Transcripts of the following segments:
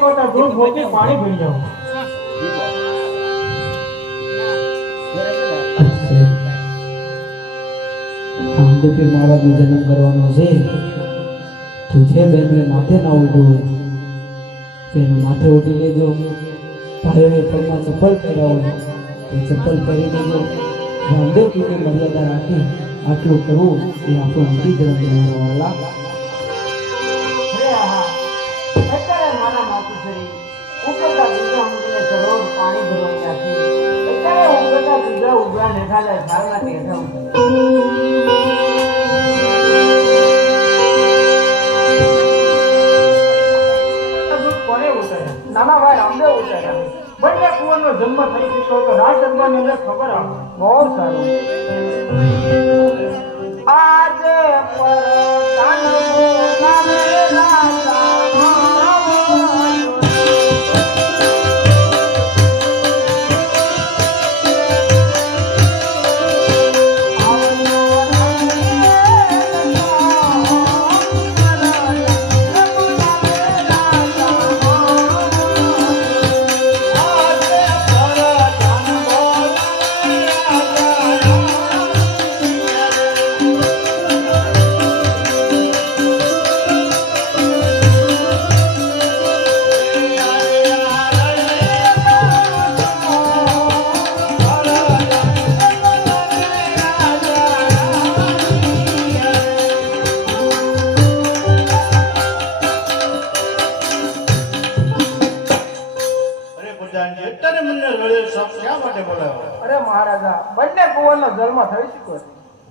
તો દૂધ મોટી પાણી પી જાવ આમદેવ મહારાજનો જન્મ કરવાનો છે તો છે બેનને માથે ના ઉઠવું તેનું માથે ઉઠી લેજો ભાઈઓએ પગમાં ચપ્પલ પહેરાવો એ ચપ્પલ પહેરી લેજો રામદેવજીની મર્યાદા રાખી આટલું કરવું એ આપણો અંતિમ ધર્મ જણાવવાલા અત્યારે મારા માતુશ્રી ઉકળતા દૂધા મૂકીને સરોવર પાણી ભરવાની રાખી અત્યારે ઉકળતા દૂધા ઉભા નેઠાલા ઝાડના ટેઠા નાના ભાઈ રામદેવ ઉતાર્યા બંને કુંવરનો જન્મ થઈ ચૂક્યો તો રાજ દરબારની અંદર ખબર આવે બહુ સારું આજે પર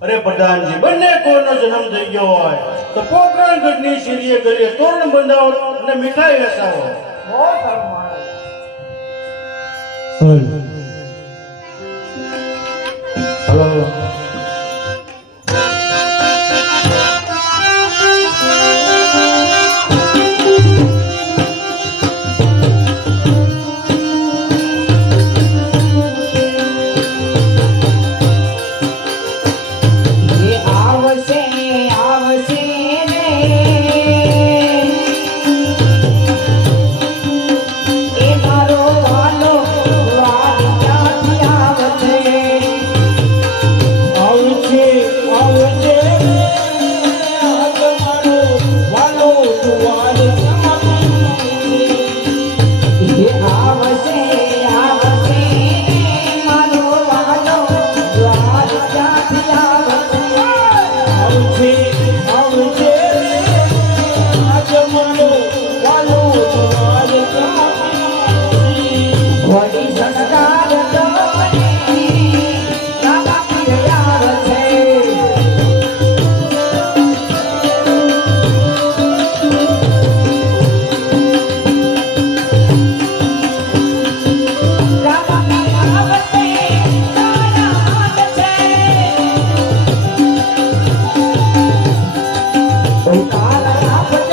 અરે પ્રધાનજી બંને કુંવરનો જન્મ થઈ ગયો હોય તો પોકરણગઢની શેરીએ ગલીએ તોરણ બંધાવો અને મીઠાઈ વેચાવો. બહુ સારું મહારાજ. હલો કાલા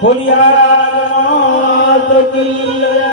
ખોડિયાર માત કી